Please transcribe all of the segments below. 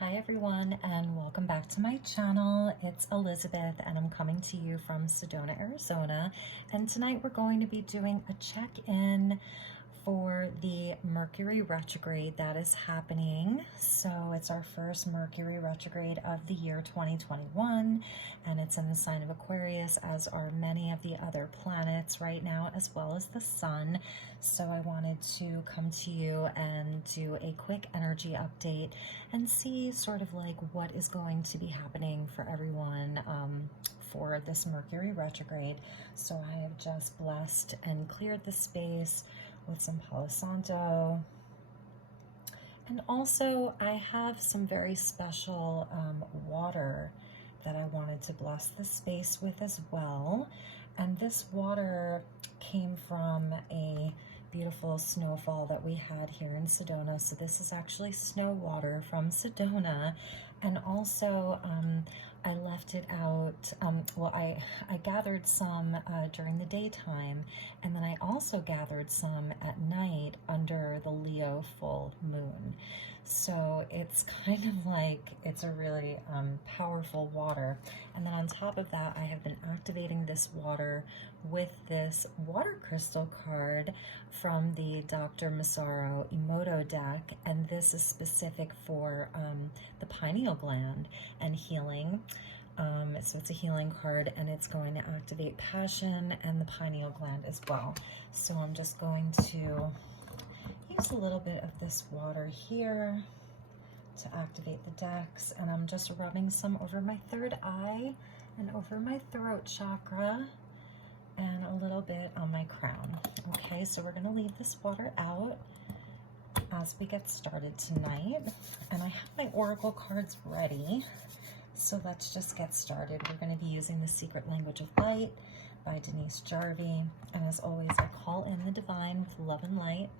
Hi everyone, and welcome back to my channel. It's Elizabeth and I'm coming to you from Sedona, Arizona. And tonight we're going to be doing a check-in for the Mercury Retrograde that is happening. So it's our first Mercury Retrograde of the year 2021, and it's in the sign of Aquarius, as are many of the other planets right now, as well as the sun. So I wanted to come to you and do a quick energy update and see sort of like what is going to be happening for everyone for this Mercury retrograde. So I have just blessed and cleared the space with some Palo Santo. And also I have some very special water that I wanted to bless the space with as well. And this water came from a beautiful snowfall that we had here in Sedona. So this is actually snow water from Sedona. And also I left it out, well, I gathered some during the daytime, and then I also gathered some at night under the Leo full moon. So it's kind of like, it's a really powerful water. And then on top of that, I have been activating this water with this water crystal card from the Dr. Masaru Emoto deck. And this is specific for the pineal gland and healing. So it's a healing card, and it's going to activate passion and the pineal gland as well. So I'm just going to use a little bit of this water here to activate the decks, and I'm just rubbing some over my third eye and over my throat chakra and a little bit on my crown. Okay, so we're going to leave this water out as we get started tonight, and I have my oracle cards ready. So let's just get started. We're going to be using The Secret Language of Light by Denise Jarvie. And as always, I call in the divine with love and light,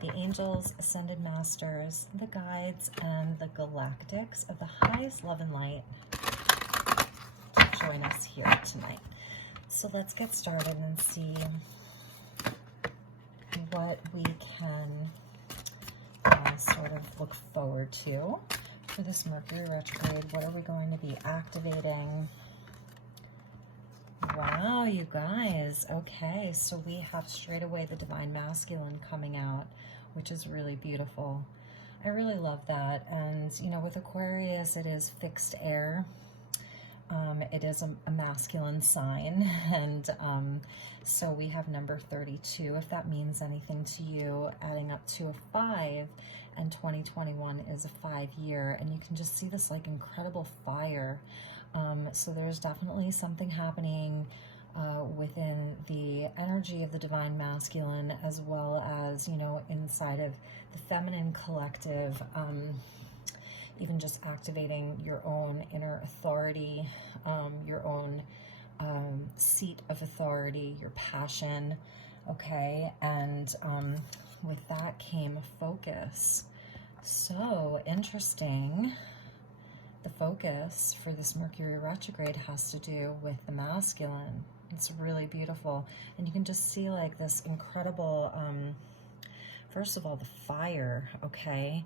the angels, ascended masters, the guides, and the galactics of the highest love and light to join us here tonight. So let's get started and see what we can sort of look forward to. For this Mercury retrograde, what are we going to be activating? Wow, you guys. Okay, so we have straight away the divine masculine coming out, which is really beautiful. I really love that. And you know, with Aquarius, it is fixed air. It is a masculine sign, and so we have number 32, if that means anything to you, adding up to a 5, and 2021 is a 5-year, and you can just see this like incredible fire. So there's definitely something happening within the energy of the divine masculine, as well as, you know, inside of the feminine collective, even just activating your own inner authority, your own seat of authority, your passion, okay? And with that came a focus. So interesting. The focus for this Mercury retrograde has to do with the masculine. It's really beautiful. And you can just see like this incredible, first of all, the fire, okay?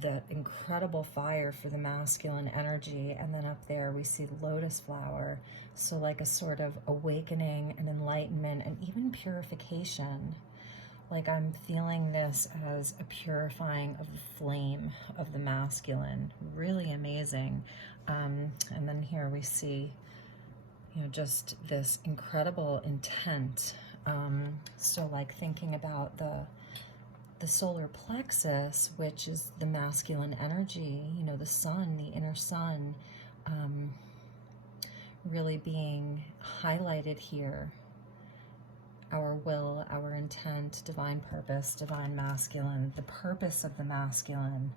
The incredible fire for the masculine energy, and then up there we see the lotus flower, so like a sort of awakening and enlightenment and even purification. Like I'm feeling this as a purifying of the flame of the masculine. Really amazing. And then here we see, you know, just this incredible intent. So like thinking about the solar plexus, which is the masculine energy, you know, the sun, the inner sun, really being highlighted here. Our will, our intent, divine purpose, divine masculine, the purpose of the masculine,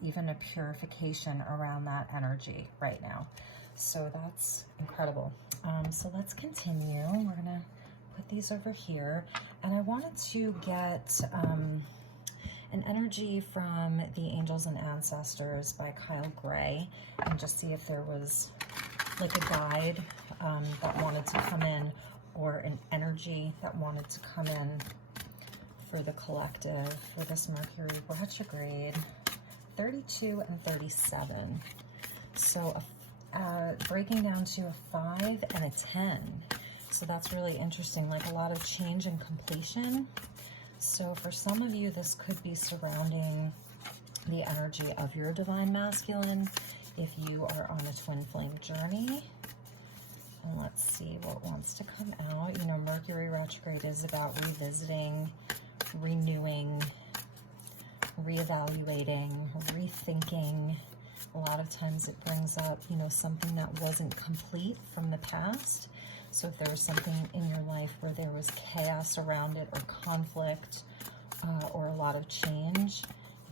even a purification around that energy right now. So that's incredible. So let's continue. We're gonna put these over here, and I wanted to get an energy from the Angels and Ancestors by Kyle Gray, and just see if there was like a guide that wanted to come in, or an energy that wanted to come in for the collective for this Mercury retrograde, 32 and 37. So breaking down to a 5 and a 10. So that's really interesting, like a lot of change and completion. So for some of you, this could be surrounding the energy of your divine masculine if you are on a twin flame journey. And let's see what wants to come out. You know, Mercury retrograde is about revisiting, renewing, reevaluating, rethinking. A lot of times it brings up, you know, something that wasn't complete from the past. So if there was something in your life where there was chaos around it, or conflict, or a lot of change,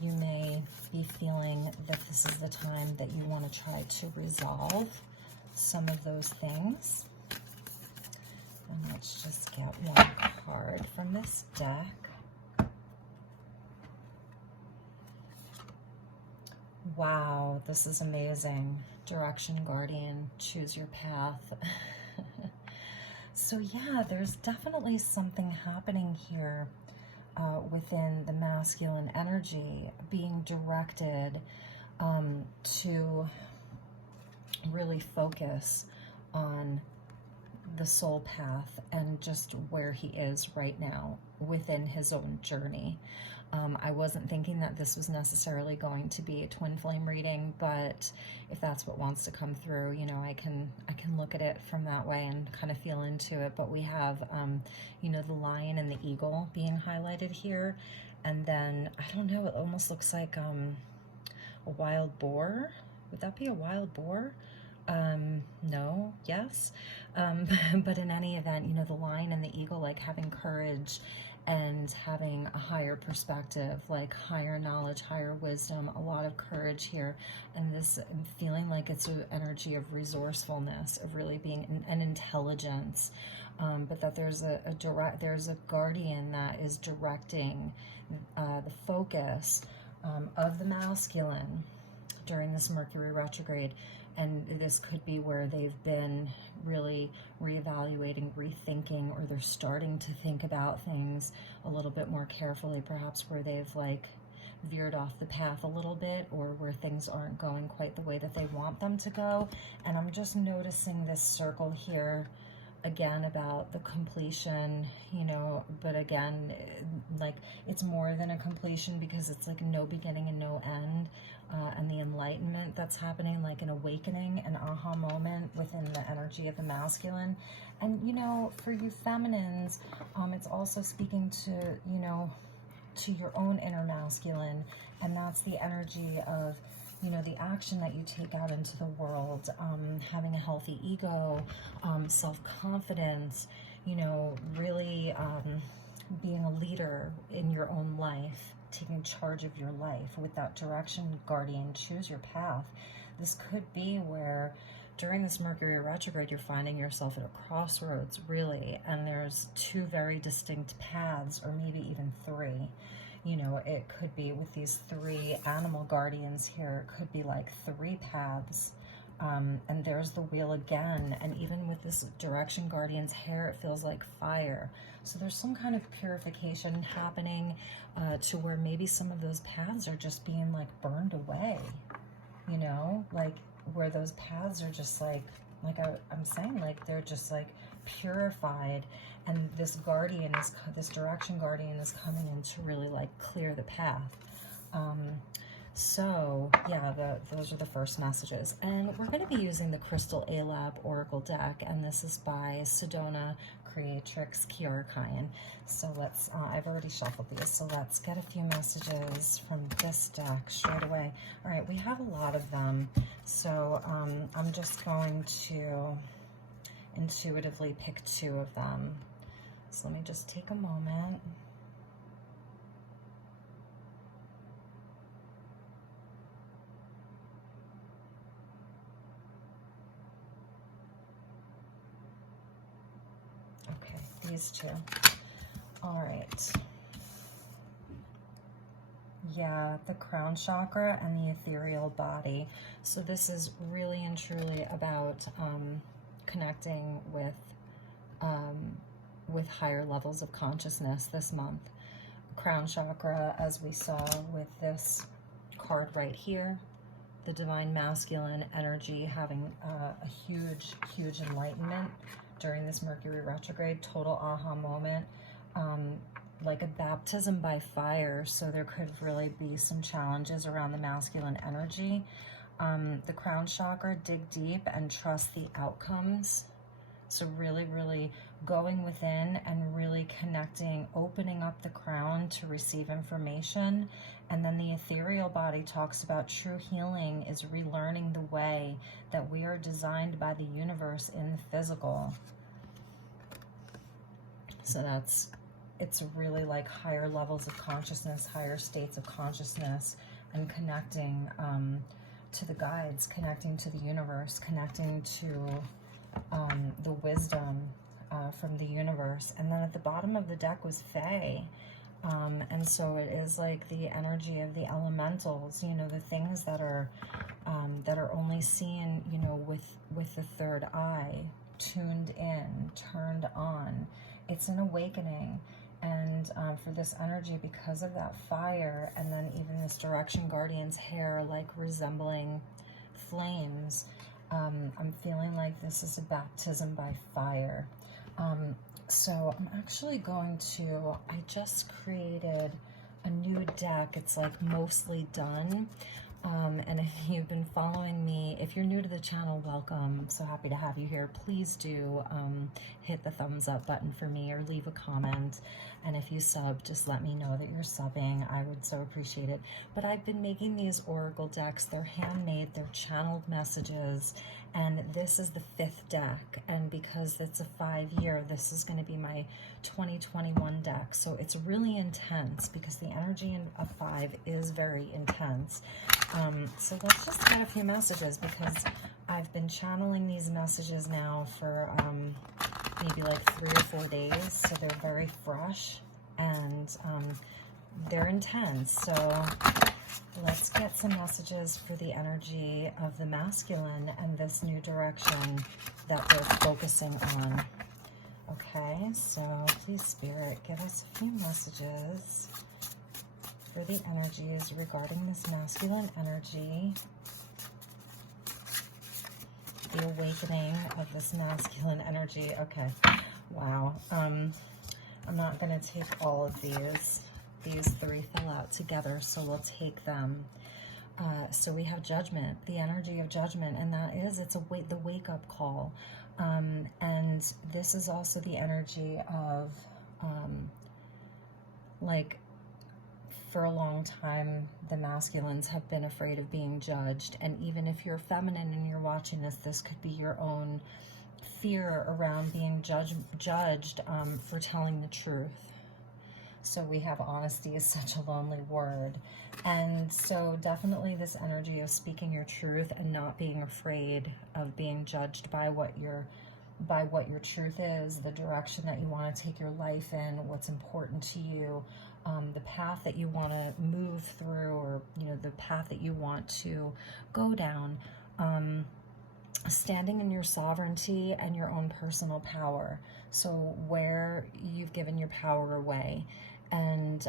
you may be feeling that this is the time that you want to try to resolve some of those things. And let's just get one card from this deck. Wow, this is amazing. Direction Guardian, choose your path. So yeah, there's definitely something happening here within the masculine energy, being directed to really focus on the soul path and just where he is right now within his own journey. I wasn't thinking that this was necessarily going to be a twin flame reading, but if that's what wants to come through, you know, I can look at it from that way and kind of feel into it. But we have, you know, the lion and the eagle being highlighted here. And then, I don't know, it almost looks like a wild boar. Would that be a wild boar? No, yes. But in any event, you know, the lion and the eagle, like having courage and having a higher perspective, like higher knowledge, higher wisdom, a lot of courage here. And this feeling like it's an energy of resourcefulness, of really being an intelligence. But that there's there's a guardian that is directing the focus of the masculine during this Mercury retrograde. And this could be where they've been really reevaluating, rethinking, or they're starting to think about things a little bit more carefully, perhaps where they've like veered off the path a little bit, or where things aren't going quite the way that they want them to go. And I'm just noticing this circle here again about the completion, you know, but again, like it's more than a completion, because it's like no beginning and no end. And the enlightenment that's happening, like an awakening, an aha moment within the energy of the masculine. And, you know, for you feminines, it's also speaking to, you know, to your own inner masculine. And that's the energy of, you know, the action that you take out into the world, having a healthy ego, self-confidence, you know, really being a leader in your own life, taking charge of your life with that direction guardian, choose your path. This could be where during this Mercury retrograde, you're finding yourself at a crossroads, really, and there's two very distinct paths, or maybe even three. You know, it could be with these three animal guardians here, it could be like three paths. And there's the wheel again. And even with this direction guardian's hair, it feels like fire. So there's some kind of purification happening to where maybe some of those paths are just being like burned away, you know, like where those paths are just like I'm saying, like they're just like purified. And this guardian is, this direction guardian is coming in to really like clear the path. So yeah, those are the first messages. And we're going to be using the Crystal A-Lab Oracle deck, and this is by Sedona Creatrix Kiarkayan. So let's, I've already shuffled these, so let's get a few messages from this deck straight away. All right, we have a lot of them, so I'm just going to intuitively pick two of them. So let me just take a moment. Okay, these two. All right. Yeah, the crown chakra and the ethereal body. So this is really and truly about connecting with higher levels of consciousness this month. crown chakra, as we saw with this card right here, the divine masculine energy having a huge enlightenment during this Mercury retrograde, total aha moment, like a baptism by fire. So there could really be some challenges around the masculine energy. The crown chakra, dig deep and trust the outcomes. So really going within and really connecting, opening up the crown to receive information. And then the ethereal body talks about true healing is relearning the way that we are designed by the universe in the physical. So it's really like higher levels of consciousness, higher states of consciousness, and connecting to the guides, connecting to the universe, connecting to the wisdom from the universe. And then at the bottom of the deck was Fae. And so it is like the energy of the elementals, you know, the things that are only seen, you know, with the third eye, tuned in, turned on. It's an awakening. And for this energy, because of that fire, and then even this direction guardian's hair, like resembling flames, I'm feeling like this is a baptism by fire. So I'm actually going to, I just created a new deck. It's like mostly done. And if you've been following me, if you're new to the channel, welcome. I'm so happy to have you here. Please do hit the thumbs up button for me or leave a comment. And if you sub, just let me know that you're subbing. I would so appreciate it. But I've been making these oracle decks. They're handmade, they're channeled messages. And this is the 5th deck. And because it's a 5-year, this is going to be my 2021 deck. So it's really intense because the energy of 5 is very intense. So let's just get a few messages, because I've been channeling these messages now for maybe like 3 or 4 days. So they're very fresh and they're intense. So let's get some messages for the energy of the masculine and this new direction that they're focusing on. Okay, so please, Spirit, give us a few messages for the energies regarding this masculine energy, the awakening of this masculine energy. Okay, wow. I'm not going to take all of these. These 3 fell out together, so we'll take them. So we have judgment, the energy of judgment, and that is, it's the wake-up call. And this is also the energy of, like, for a long time, the masculines have been afraid of being judged. And even if you're feminine and you're watching this, this could be your own fear around being judged for telling the truth. So we have honesty is such a lonely word. And so definitely this energy of speaking your truth and not being afraid of being judged by what your truth is, the direction that you want to take your life in, what's important to you, the path that you want to move through, or, you know, the path that you want to go down. Standing in your sovereignty and your own personal power. So where you've given your power away, and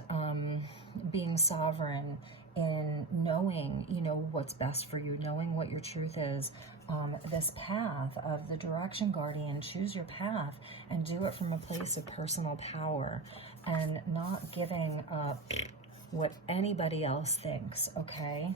being sovereign in knowing, you know, what's best for you, knowing what your truth is. This path of the direction guardian, choose your path and do it from a place of personal power and not giving up what anybody else thinks, okay?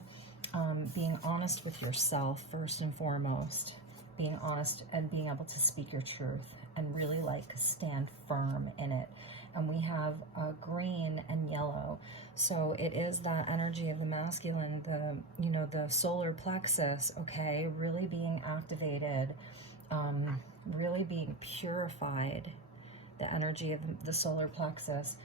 Being honest with yourself first and foremost, being honest and being able to speak your truth and really like stand firm in it. And we have green and yellow. So it is that energy of the masculine, the, you know, the solar plexus, okay, really being activated, really being purified, the energy of the solar plexus,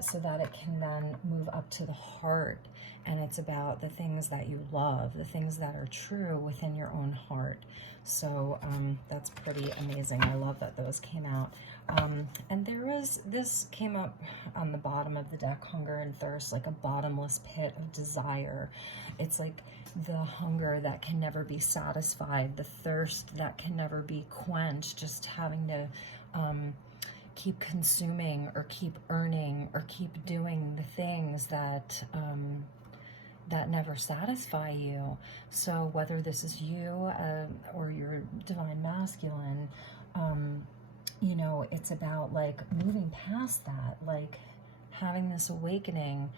so that it can then move up to the heart. And it's about the things that you love, the things that are true within your own heart. So that's pretty amazing. I love that those came out. And this came up on the bottom of the deck, hunger and thirst, like a bottomless pit of desire. It's like the hunger that can never be satisfied, the thirst that can never be quenched, just having to, keep consuming or keep earning or keep doing the things that that never satisfy you. So whether this is you or your divine masculine, you know, it's about like moving past that, like having this awakening,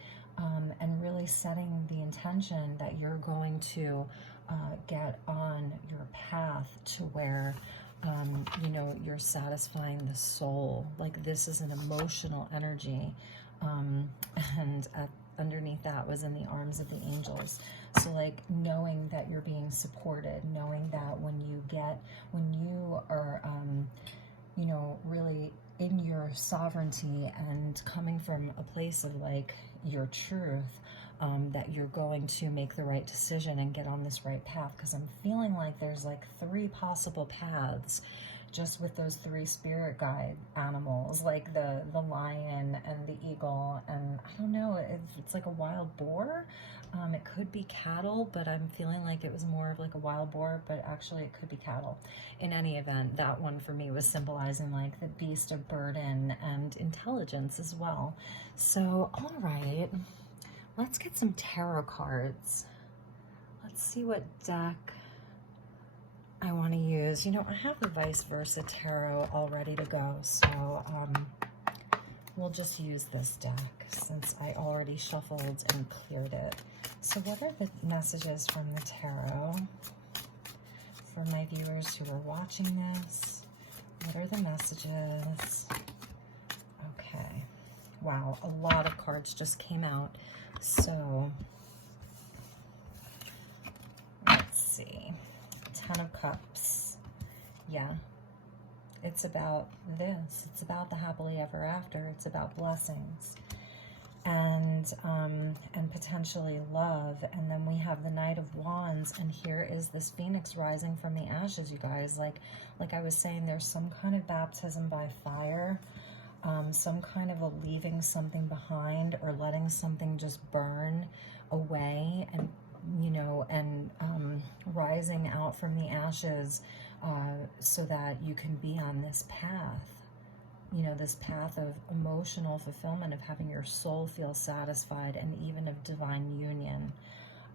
and really setting the intention that you're going to get on your path to where you know, you're satisfying the soul. Like this is an emotional energy, and underneath that was in the arms of the angels. So like knowing that you're being supported, knowing that when you are you know, really in your sovereignty and coming from a place of like your truth, that you're going to make the right decision and get on this right path. Because I'm feeling like there's like 3 possible paths just with those 3 spirit guide animals, like the lion and the eagle, and I don't know if it's like a wild boar. It could be cattle, but I'm feeling like it was more of like a wild boar, but actually it could be cattle. In any event, that one for me was symbolizing like the beast of burden and intelligence as well. So, all right, let's get some tarot cards. Let's see what deck I want to use. You know, I have the vice versa tarot all ready to go, so we'll just use this deck since I already shuffled and cleared it. So what are the messages from the tarot for my viewers who are watching this? What are the messages? Okay. Wow, a lot of cards just came out. So let's see. 10 of Cups. Yeah. It's about this. It's about the happily ever after. It's about blessings and potentially love. And then we have the Knight of Wands, and here is this phoenix rising from the ashes, you guys. Like I was saying, there's some kind of baptism by fire, some kind of a leaving something behind or letting something just burn away, and you know, and rising out from the ashes, so that you can be on this path, you know, this path of emotional fulfillment, of having your soul feel satisfied, and even of divine union.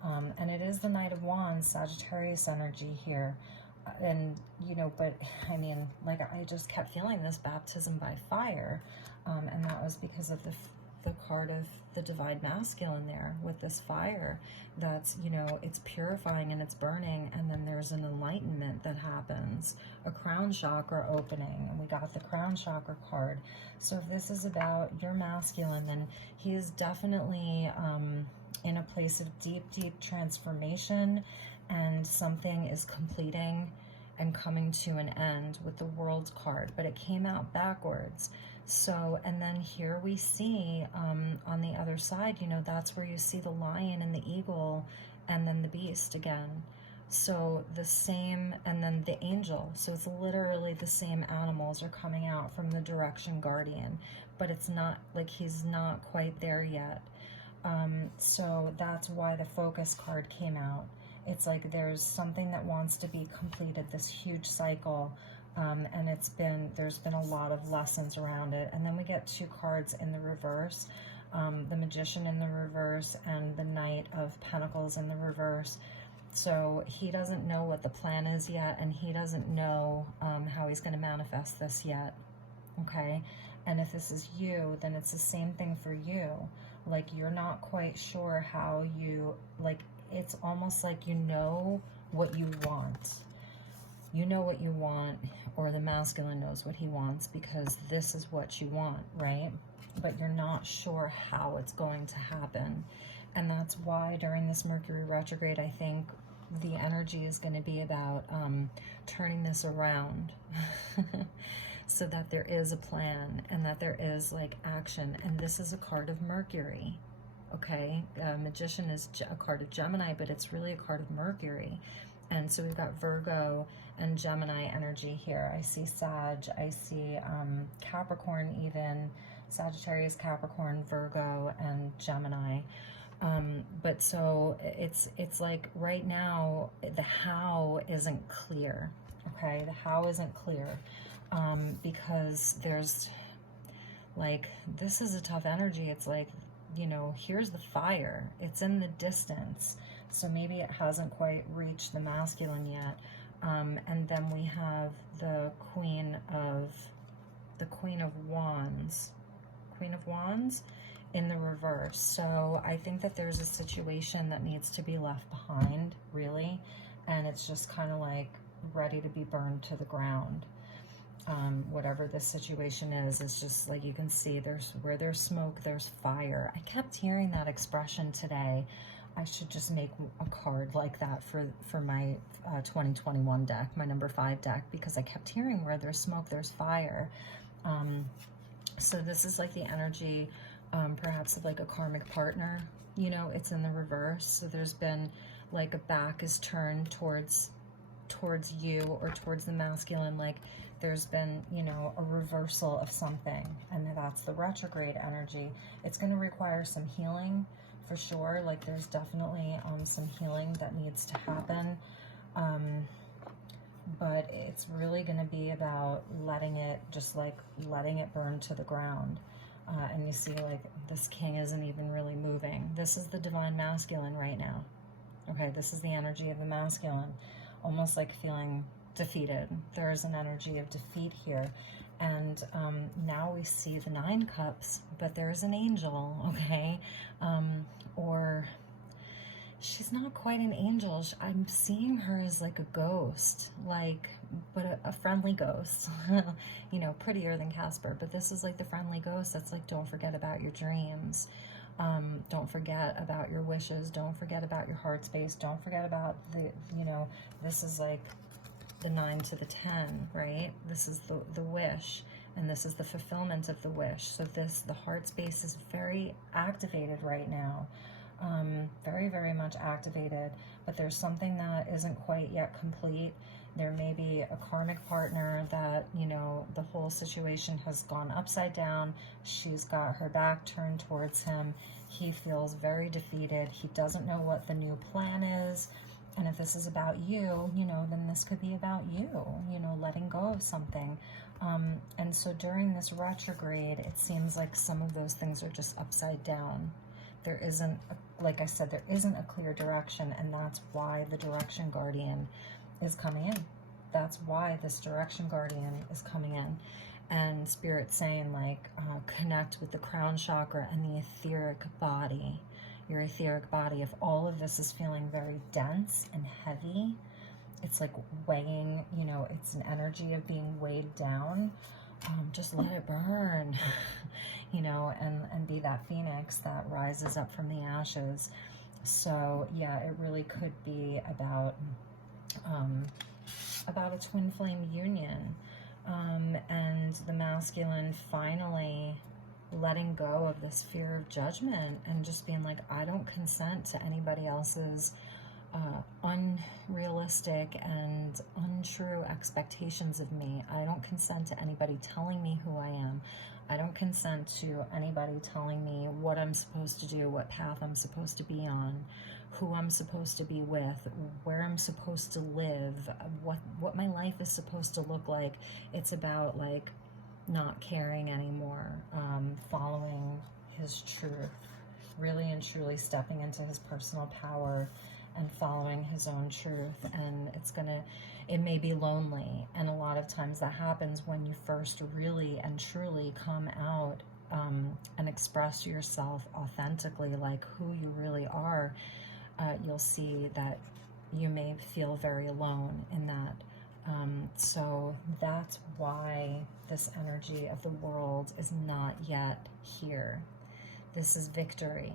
And it is the Knight of Wands, Sagittarius energy here. And, you know, but I mean, like I just kept feeling this baptism by fire. And that was because of the card of the divine masculine there with this fire that's, you know, it's purifying and it's burning, and then there's an enlightenment that happens, a crown chakra opening, and we got the crown chakra card. So if this is about your masculine, then he is definitely in a place of deep transformation, and something is completing and coming to an end with the World card, but it came out backwards. So, and then here we see on the other side, you know, that's where you see the lion and the eagle and then the beast again. So the same, and then the angel. So it's literally the same animals are coming out from the direction guardian, but it's not like he's not quite there yet. So that's why the focus card came out. It's like there's something that wants to be completed, this huge cycle. And there's been a lot of lessons around it. And then we get 2 cards in the reverse, the Magician in the reverse and the Knight of Pentacles in the reverse. So he doesn't know what the plan is yet, and he doesn't know how he's going to manifest this yet. Okay? And if this is you, then it's the same thing for you. Like, you're not quite sure how you, like, it's almost like you know what you want. You know what you want, or the masculine knows what he wants, because this is what you want, right? But you're not sure how it's going to happen. And that's why during this Mercury retrograde, I think the energy is going to be about turning this around so that there is a plan and that there is like action. And this is a card of Mercury. Okay, Magician is a card of Gemini, but it's really a card of Mercury. And so we've got Virgo and Gemini energy here. I see Sag, I see Capricorn even, Sagittarius, Capricorn, Virgo, and Gemini. But so it's like right now, the how isn't clear, okay? The how isn't clear because there's Like, this is a tough energy. It's like, you know, here's the fire. It's in the distance. So maybe it hasn't quite reached the masculine yet. And then we have the Queen of Wands. Queen of Wands in the reverse. So I think that there's a situation that needs to be left behind, really. And it's just kind of like ready to be burned to the ground. Whatever this situation is, it's just like, you can see where there's smoke, there's fire. I kept hearing that expression today. I should just make a card like that for my 2021 deck, my number 5 deck, because I kept hearing where there's smoke, there's fire. So this is like the energy, perhaps of like a karmic partner, you know, it's in the reverse. So there's been like a back is turned towards you or towards the masculine, like there's been, you know, a reversal of something, and that's the retrograde energy. It's going to require some healing for sure. Like there's definitely some healing that needs to happen, but it's really going to be about letting it burn to the ground. And you see, like, this king isn't even really moving. This is the divine masculine right now. Okay, this is the energy of the masculine, almost like feeling defeated. There's an energy of defeat here. And now we see the 9 cups, but there's an angel, okay? Or she's not quite an angel. I'm seeing her as like a ghost, like, but a friendly ghost, you know, prettier than Casper. But this is like the friendly ghost that's like, don't forget about your dreams. Don't forget about your wishes. Don't forget about your heart space. Don't forget about you know, this is like the 9 to the 10, right? This is the wish, and this is the fulfillment of the wish. So the heart space is very activated right now. Very, very much activated, but there's something that isn't quite yet complete. There may be a karmic partner that, you know, the whole situation has gone upside down. She's got her back turned towards him. He feels very defeated. He doesn't know what the new plan is. And if this is about you, you know, then this could be about you, you know, letting go of something. And so during this retrograde, it seems like some of those things are just upside down. There isn't, like I said, there isn't a clear direction, and that's why the direction guardian is coming in. That's why this direction guardian is coming in. And Spirit's saying, like, connect with the crown chakra and the etheric body. Your etheric body. If all of this is feeling very dense and heavy, it's like weighing, you know, it's an energy of being weighed down. Just let it burn, you know, and be that phoenix that rises up from the ashes. So yeah, it really could be about a twin flame union, and the masculine finally letting go of this fear of judgment and just being like, I don't consent to anybody else's unrealistic and untrue expectations of me. I don't consent to anybody telling me who I am. I don't consent to anybody telling me what I'm supposed to do, what path I'm supposed to be on, who I'm supposed to be with, where I'm supposed to live, what my life is supposed to look like. It's about like not caring anymore, following his truth, really and truly stepping into his personal power and following his own truth. And it may be lonely, and a lot of times that happens when you first really and truly come out and express yourself authentically, like who you really are. You'll see that you may feel very alone in that. So that's why this energy of the world is not yet here. This is victory,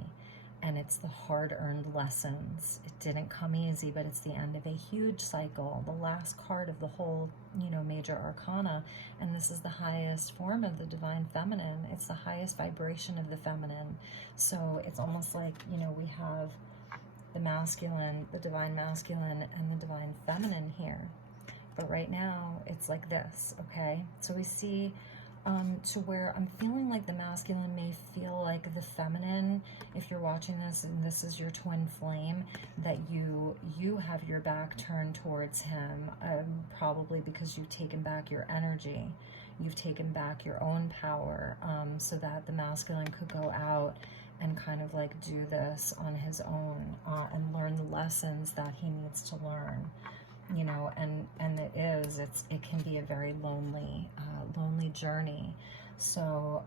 and it's the hard-earned lessons. It didn't come easy, but it's the end of a huge cycle, the last card of the whole, you know, major arcana, and this is the highest form of the divine feminine. It's the highest vibration of the feminine. So it's almost like, you know, we have the masculine, the divine masculine, and the divine feminine here. But right now, it's like this, okay? So we see to where I'm feeling like the masculine may feel like the feminine, if you're watching this and this is your twin flame, that you have your back turned towards him, probably because you've taken back your energy. you've taken back your own power, so that the masculine could go out and kind of like do this on his own, and learn the lessons that he needs to learn, you know. And it can be a very lonely journey. So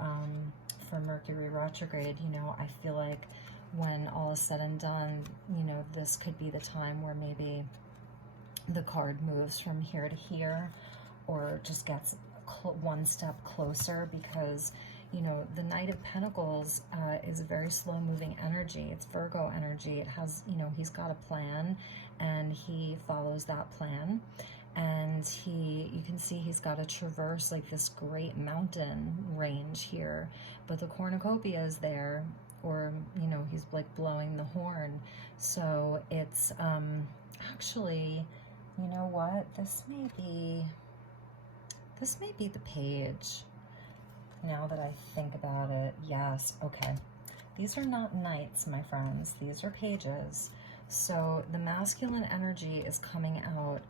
for Mercury retrograde, you know, I feel like when all is said and done, you know, this could be the time where maybe the card moves from here to here, or just gets one step closer, because, you know, the Knight of Pentacles is a very slow moving energy. It's Virgo energy. It has, you know, he's got a plan and he follows that plan. And you can see he's got to traverse like this great mountain range here, but the cornucopia is there, or, you know, he's like blowing the horn. So it's actually, you know what, this may be the page, now that I think about it. Yes, okay. These are not knights, my friends. These are pages. So the masculine energy is coming out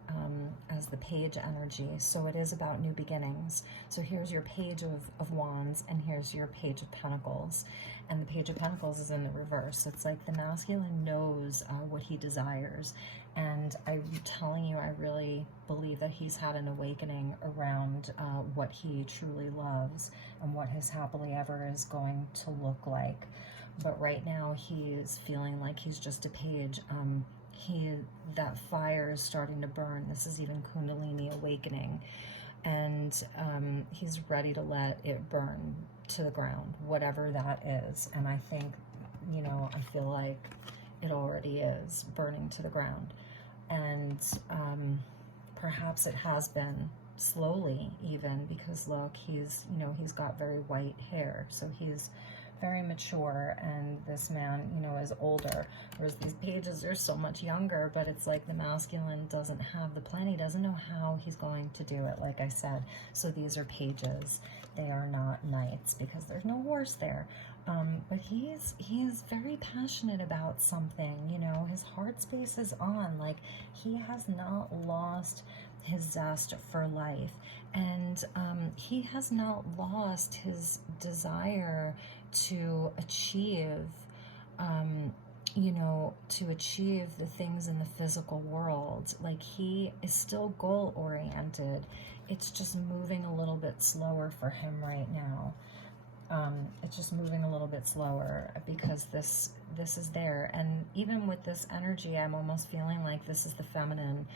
as the page energy. So it is about new beginnings. So here's your page of wands, and here's your page of pentacles. And the page of pentacles is in the reverse. It's like the masculine knows what he desires. And I'm telling you, I really believe that he's had an awakening around what he truly loves and what his happily ever is going to look like. But right now he's feeling like he's just a page. That fire is starting to burn. This is even Kundalini awakening. And he's ready to let it burn to the ground, whatever that is. And I think, you know, I feel like it already is burning to the ground. And perhaps it has been slowly even, because look, he's, you know, he's got very white hair. So he's very mature, and this man, you know, is older, whereas these pages are so much younger. But it's like the masculine doesn't have the plan. He doesn't know how he's going to do it, like I said. So these are pages. They are not knights, because there's no horse there. But he's very passionate about something, you know. His heart space is on. Like, he has not lost his zest for life, and he has not lost his desire to achieve, you know, to achieve the things in the physical world. Like, he is still goal oriented. It's just moving a little bit slower for him right now. It's just moving a little bit slower, because this is there. And even with this energy, I'm almost feeling like this is the feminine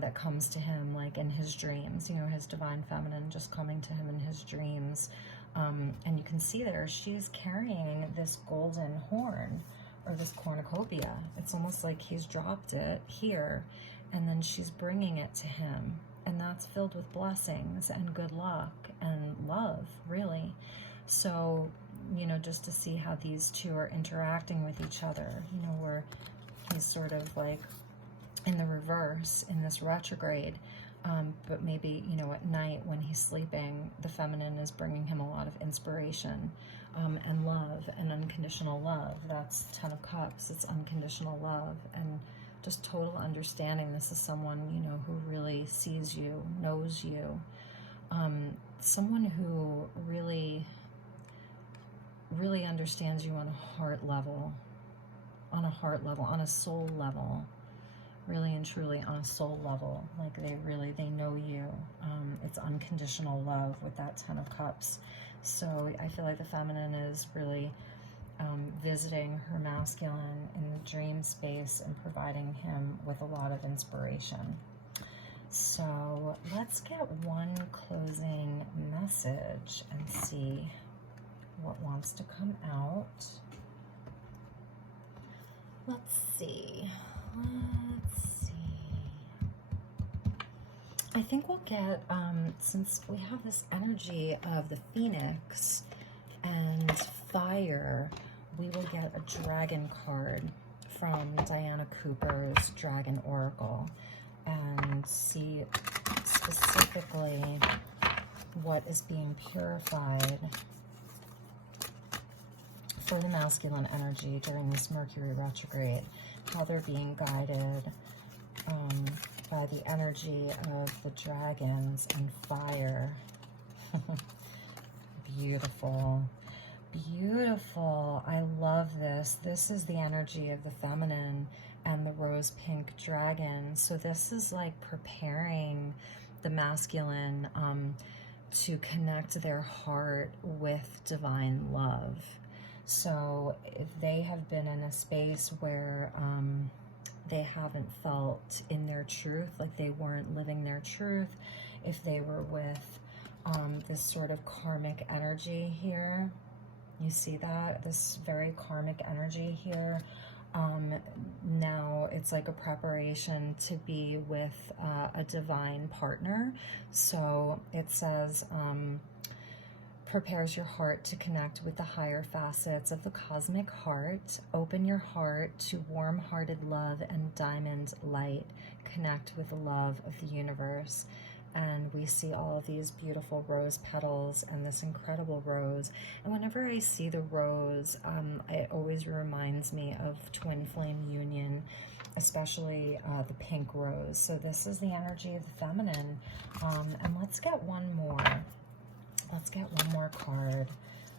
that comes to him, like in his dreams, you know, his divine feminine just coming to him in his dreams. And you can see there, she's carrying this golden horn, or this cornucopia. It's almost like he's dropped it here, and then she's bringing it to him. And that's filled with blessings and good luck and love, really. So, you know, just to see how these two are interacting with each other, you know, where he's sort of like in the reverse in this retrograde. But maybe, you know, at night when he's sleeping, the feminine is bringing him a lot of inspiration and love and unconditional love. That's 10 of Cups. It's unconditional love and just total understanding. This is someone, you know, who really sees you, knows you, someone who really understands you on a heart level, on a soul level. Really and truly on a soul level. Like, they know you. It's unconditional love with that 10 of Cups. So I feel like the feminine is really visiting her masculine in the dream space and providing him with a lot of inspiration. So let's get one closing message and see what wants to come out. Let's see. I think we'll get, since we have this energy of the Phoenix and fire, we will get a dragon card from Diana Cooper's Dragon Oracle and see specifically what is being purified for the masculine energy during this Mercury retrograde, how they're being guided by the energy of the dragons and fire. Beautiful. Beautiful. I love this. This is the energy of the feminine and the rose pink dragon. So this is like preparing the masculine to connect their heart with divine love. So if they have been in a space where they haven't felt in their truth, like they weren't living their truth, if they were with this sort of karmic energy here, you see that? This very karmic energy here. Now it's like a preparation to be with a divine partner. So it says, prepares your heart to connect with the higher facets of the cosmic heart. Open your heart to warm-hearted love and diamond light. Connect with the love of the universe. And we see all of these beautiful rose petals and this incredible rose. And whenever I see the rose, it always reminds me of twin flame union, especially the pink rose. So this is the energy of the feminine. And let's get one more. Let's get one more card.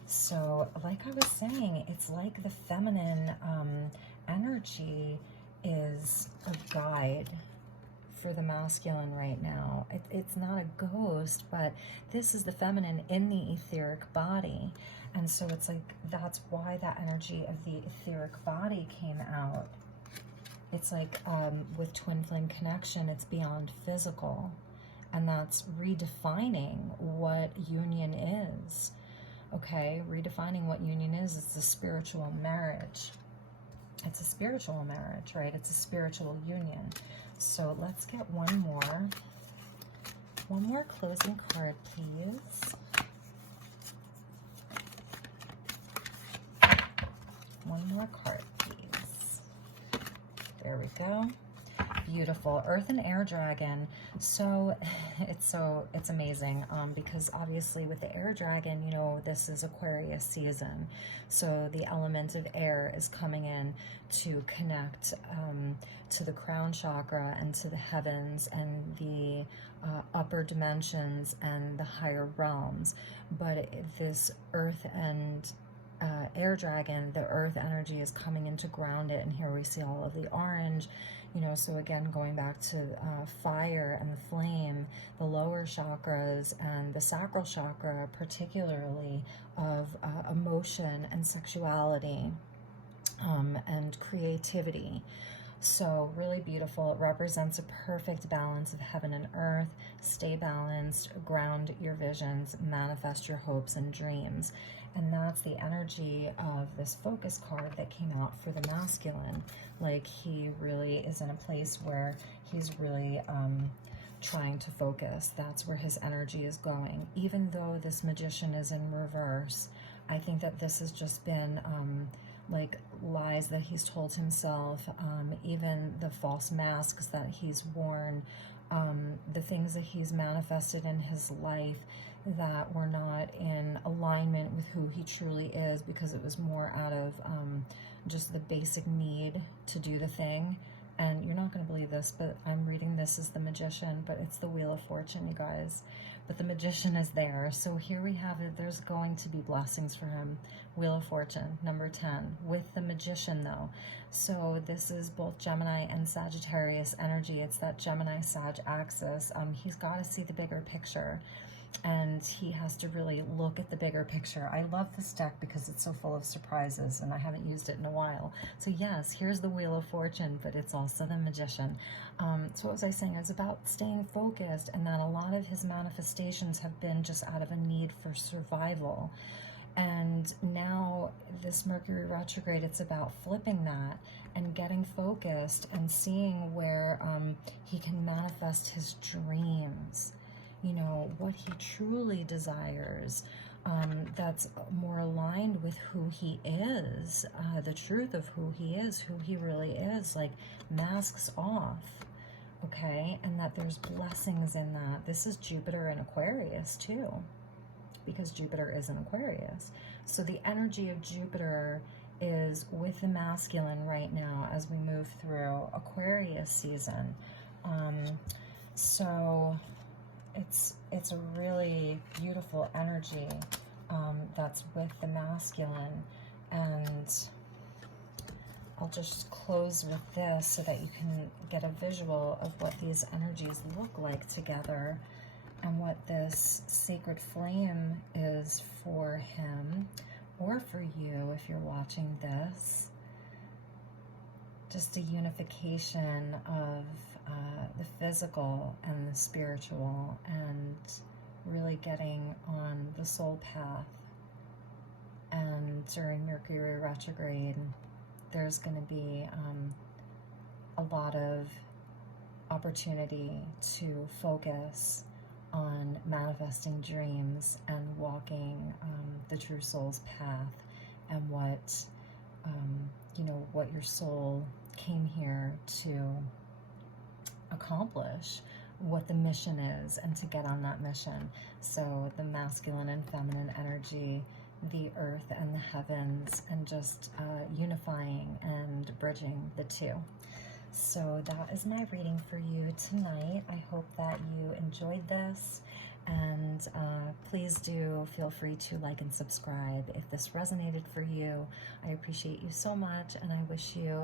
So like I was saying, it's like the feminine energy is a guide for the masculine right now. It's not a ghost, but this is the feminine in the etheric body. And so it's like, that's why that energy of the etheric body came out. It's like with twin flame connection, it's beyond physical. And that's redefining what union is. Okay, redefining what union is. It's a spiritual marriage. It's a spiritual marriage, right? It's a spiritual union. So let's get one more closing card, please. One more card, please. There we go. Beautiful. Earth and air dragon. So it's amazing because obviously with the air dragon, you know, this is Aquarius season. So the element of air is coming in to connect to the crown chakra and to the heavens and the upper dimensions and the higher realms. But this earth and air dragon, the earth energy is coming in to ground it. And here we see all of the orange. You know, so again, going back to fire and the flame, the lower chakras and the sacral chakra, particularly of emotion and sexuality and creativity. So really beautiful. It represents a perfect balance of heaven and earth. Stay balanced, ground your visions, manifest your hopes and dreams. And that's the energy of this focus card that came out for the masculine. Like he really is in a place where he's really trying to focus. That's where his energy is going. Even though this magician is in reverse, I think that this has just been like lies that he's told himself, even the false masks that he's worn, the things that he's manifested in his life that were not in alignment with who he truly is, because it was more out of just the basic need to do the thing. And you're not going to believe this, but I'm reading this as the magician, but it's the Wheel of Fortune, you guys. But the magician is there. So here we have it. There's going to be blessings for him. Wheel of Fortune, number 10, with the magician though. So this is both Gemini and Sagittarius energy. It's that Gemini-Sag axis. He's got to see the bigger picture. And he has to really look at the bigger picture. I love this deck because it's so full of surprises and I haven't used it in a while. So yes, here's the Wheel of Fortune, but it's also the magician. So what was I saying? It's about staying focused, and that a lot of his manifestations have been just out of a need for survival. And now this Mercury retrograde, it's about flipping that and getting focused and seeing where he can manifest his dreams. You know, what he truly desires, that's more aligned with who he is, the truth of who he really is, like masks off, okay? And that there's blessings in that. This is Jupiter in Aquarius too, because Jupiter is in Aquarius. So the energy of Jupiter is with the masculine right now as we move through Aquarius season. So it's a really beautiful energy that's with the masculine. And I'll just close with this so that you can get a visual of what these energies look like together and what this sacred flame is for him or for you if you're watching this. Just a unification of the physical and the spiritual, and really getting on the soul path. And during Mercury Retrograde, there's going to be a lot of opportunity to focus on manifesting dreams and walking the true soul's path, and what what your soul came here to accomplish, what the mission is, and to get on that mission. So the masculine and feminine energy, the earth and the heavens, and just unifying and bridging the two. So that is my reading for you tonight. I hope that you enjoyed this, and please do feel free to like and subscribe if this resonated for you. I appreciate you so much, and I wish you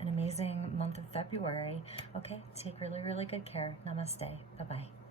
an amazing month of February. Okay, take really, really good care. Namaste. Bye-bye.